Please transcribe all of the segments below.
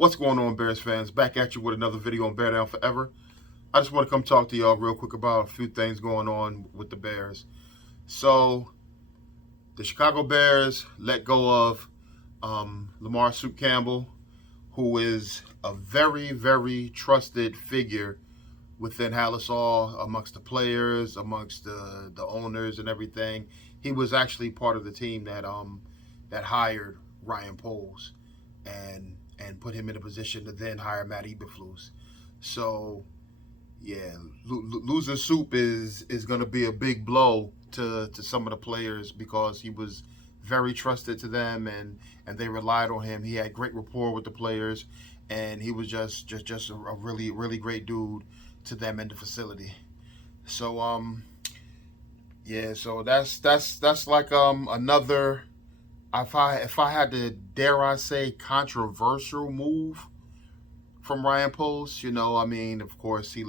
What's going on, Bears fans? Back at you with another video on Bear Down Forever. I just want to come talk to y'all real quick about a few things going on with the Bears. So, the Chicago Bears let go of Lamar Soup Campbell, who is a very, very trusted figure within Hallisall, amongst the players, amongst the owners and everything. He was actually part of the team that hired Ryan Poles and put him in a position to then hire Matt Eberflus. So, yeah, losing Soup is going to be a big blow to some of the players because he was very trusted to them and they relied on him. He had great rapport with the players, and he was just a really, really great dude to them in the facility. So yeah, so that's like another, if I had to dare I say, controversial move from Ryan Poles. I mean, of course he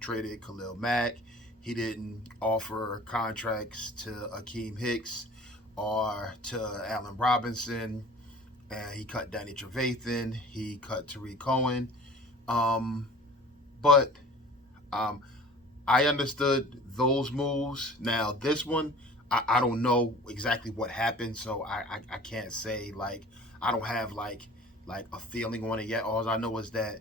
traded Khalil Mack. He didn't offer contracts to Akeem Hicks or to Allen Robinson, and he cut Danny Trevathan. He cut Tariq Cohen. But I understood those moves. Now this one, I don't know exactly what happened, so I can't say, like, I don't have like a feeling on it yet. All I know is that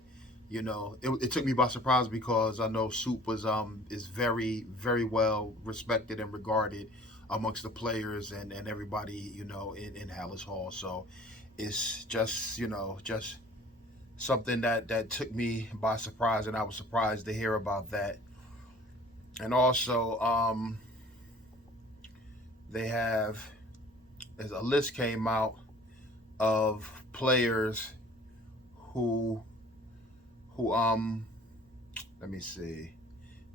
it took me by surprise because I know Soup is very, very well respected and regarded amongst the players and everybody in Hallisall. So it's just just something that took me by surprise, and I was surprised to hear about that. And also, there's a list came out of players who let me see.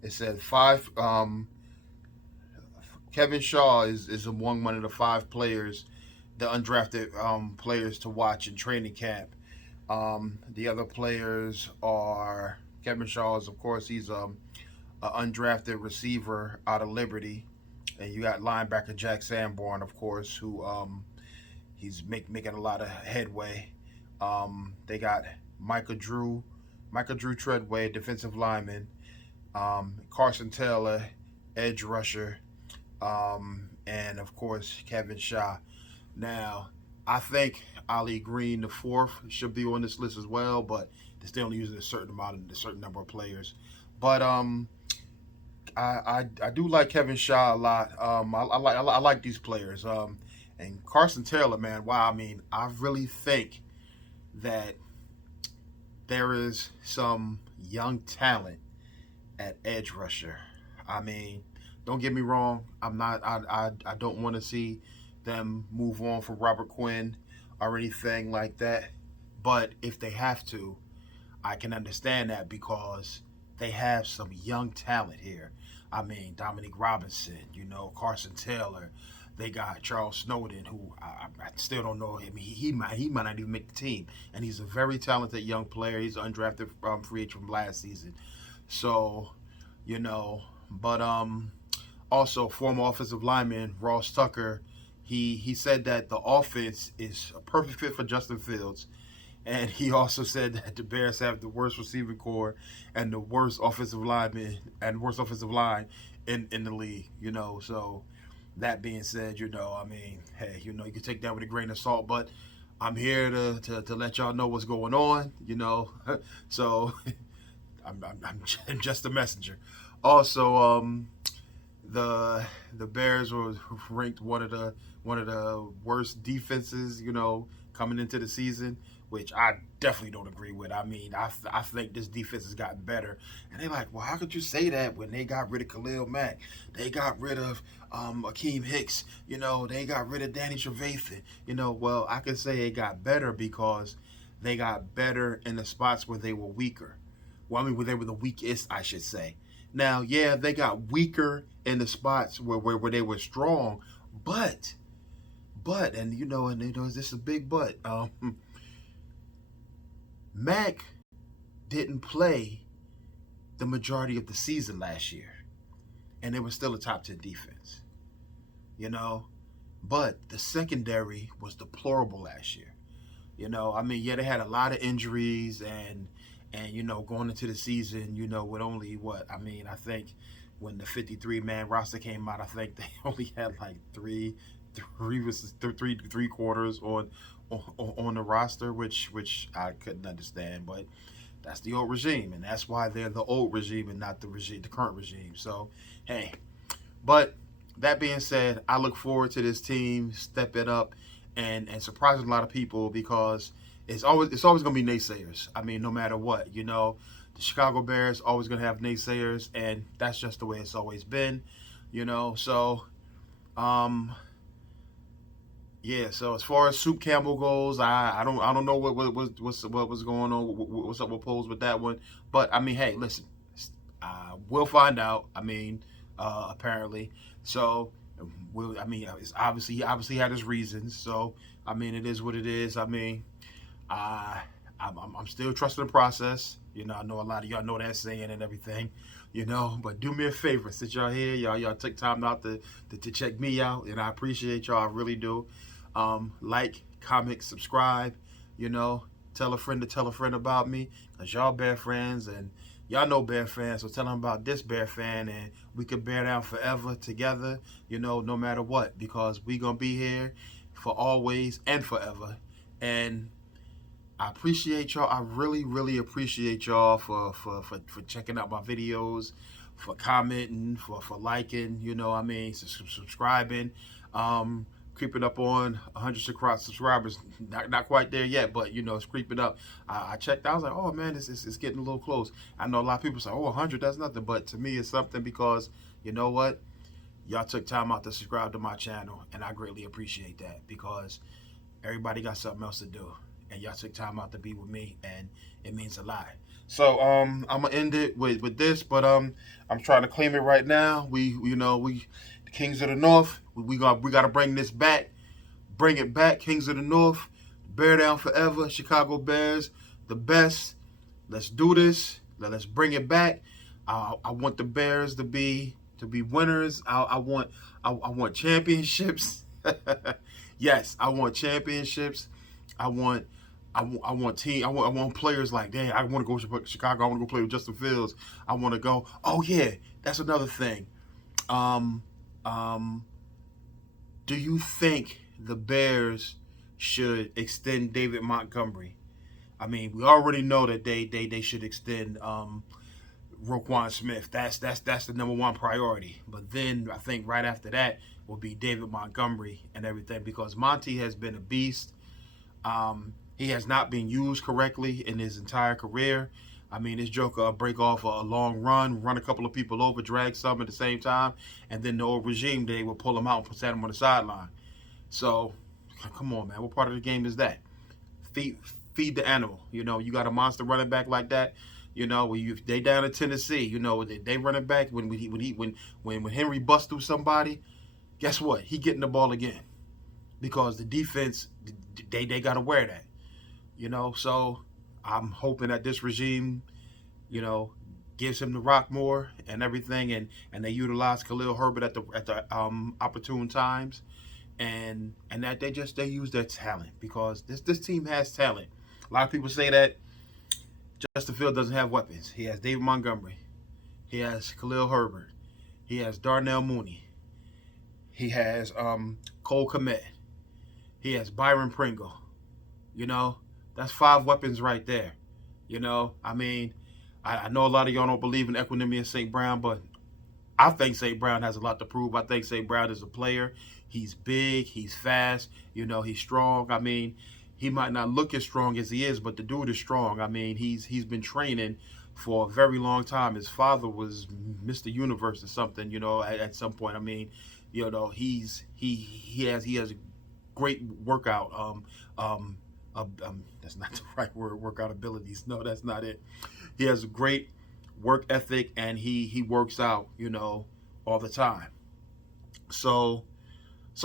It said five. Kevin Shaw is among one of the 5 players, the undrafted players to watch in training camp. The other players are Kevin Shaw is, of course, he's an undrafted receiver out of Liberty, and you got linebacker Jack Sanborn, of course, who he's making a lot of headway. They got Micahdrew-Treadway, defensive lineman, Carson Taylor, edge rusher, and of course Kevin Shaw. Now, I think Ali Green, the 4th, should be on this list as well, but they're still only using a certain number of players. But I do like Kevin Shaw a lot. I like these players. And Carson Taylor, man, wow. I mean, I really think that there is some young talent at edge rusher. I mean, don't get me wrong. I don't want to see them move on from Robert Quinn or anything like that. But if they have to, I can understand that because they have some young talent here. I mean, Dominique Robinson, Carson Taylor. They got Charles Snowden, who I still don't know. I mean, he might not even make the team, and he's a very talented young player. He's an undrafted free agent from last season. So, but also former offensive lineman Ross Tucker, he said that the offense is a perfect fit for Justin Fields. And he also said that the Bears have the worst receiving core and the worst offensive lineman and worst offensive line in the league. So that being said, I mean, hey, you can take that with a grain of salt, but I'm here to let y'all know what's going on. So I'm just a messenger. Also, the Bears were ranked one of the worst defenses, coming into the season, which I definitely don't agree with. I mean, I think this defense has gotten better. And they're like, well, how could you say that when they got rid of Khalil Mack? They got rid of Akeem Hicks. They got rid of Danny Trevathan. Well, I can say it got better because they got better in the spots where they were weaker. Well, I mean, where they were the weakest, I should say. Now, yeah, they got weaker in the spots where they were strong, but, and this is a big but, Mac didn't play the majority of the season last year, and they were still a top 10 defense, But the secondary was deplorable last year. I mean, yeah, they had a lot of injuries and going into the season, with only what I mean, I think when the 53-man roster came out, I think they only had like three quarters on the roster, which I couldn't understand, but that's the old regime, and that's why they're the old regime and not the current regime. So, hey, but that being said, I look forward to this team stepping up and surprising a lot of people because it's always going to be naysayers. I mean, no matter what, the Chicago Bears always going to have naysayers, and that's just the way it's always been. So yeah. So as far as Soup Campbell goes, I don't know what was going on, what's up with polls with that one, but I mean, hey, listen, we'll find out. I mean, apparently, so I mean, it's he obviously had his reasons. So I mean, it is what it is. I mean, I'm still trusting the process. I know a lot of y'all know that saying and everything. But do me a favor, since y'all here, y'all took time out to check me out, and I appreciate y'all. I really do. Like, comment, subscribe. Tell a friend to tell a friend about me, cause y'all Bear friends and y'all know Bear fans. So tell them about this Bear fan, and we can bear down forever together. No matter what, because we gonna be here for always and forever. And I appreciate y'all. I really, really appreciate y'all for checking out my videos, for commenting, for liking, I mean, subscribing, creeping up on 100 subscribers. Not quite there yet, but it's creeping up. I checked out, I was like, oh man, it's getting a little close. I know a lot of people say, oh, 100, that's nothing, but to me it's something because you know what? Y'all took time out to subscribe to my channel, and I greatly appreciate that because everybody got something else to do. And y'all took time out to be with me, and it means a lot. So I'm gonna end it with this, but I'm trying to claim it right now. We the Kings of the North. We gotta bring this back, bring it back. Kings of the North, bear down forever. Chicago Bears, the best. Let's do this. Let's bring it back. I want the Bears to be winners. I want championships. Yes, I want championships. I want players like, dang, I want to go to Chicago. I want to go play with Justin Fields. I want to go. Oh yeah, that's another thing. Do you think the Bears should extend David Montgomery? I mean, we already know that they should extend Roquan Smith. That's the number one priority. But then I think right after that will be David Montgomery and everything, because Monty has been a beast. He has not been used correctly in his entire career. I mean, this joker break off a long run a couple of people over, drag some at the same time, and then the old regime, they will pull him out and set him on the sideline. So, come on, man. What part of the game is that? Feed the animal. You got a monster running back like that. When they down in Tennessee, they running back when Henry busts through somebody, guess what? He getting the ball again because the defense they got to wear that. So I'm hoping that this regime, gives him the rock more and everything, and they utilize Khalil Herbert at the opportune times, and that they use their talent, because this team has talent. A lot of people say that Justin Fields doesn't have weapons. He has David Montgomery, he has Khalil Herbert, he has Darnell Mooney, he has Cole Kmet, he has Byron Pringle. That's 5 weapons right there. I mean, I know a lot of y'all don't believe in equanimity in St. Brown, but I think St. Brown has a lot to prove. I think St. Brown is a player. He's big, he's fast, he's strong. I mean, he might not look as strong as he is, but the dude is strong. I mean, he's been training for a very long time. His father was Mr. Universe or something, at some point. I mean, he has a great workout that's not the right word, workout abilities. No, that's not it. He has a great work ethic, and he works out, all the time. So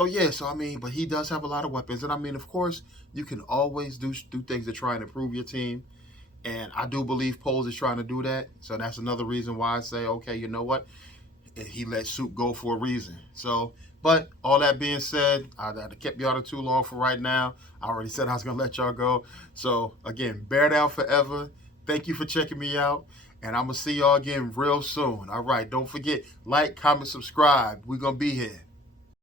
yeah, I mean, but he does have a lot of weapons, and I mean, of course, you can always do things to try and improve your team, and I do believe Poles is trying to do that. So that's another reason why I say, okay, you know what? He let Soup go for a reason. So, But all that being said, I kept y'all too long for right now. I already said I was going to let y'all go. So, again, bear down forever. Thank you for checking me out. And I'm going to see y'all again real soon. All right, don't forget, like, comment, subscribe. We're going to be here.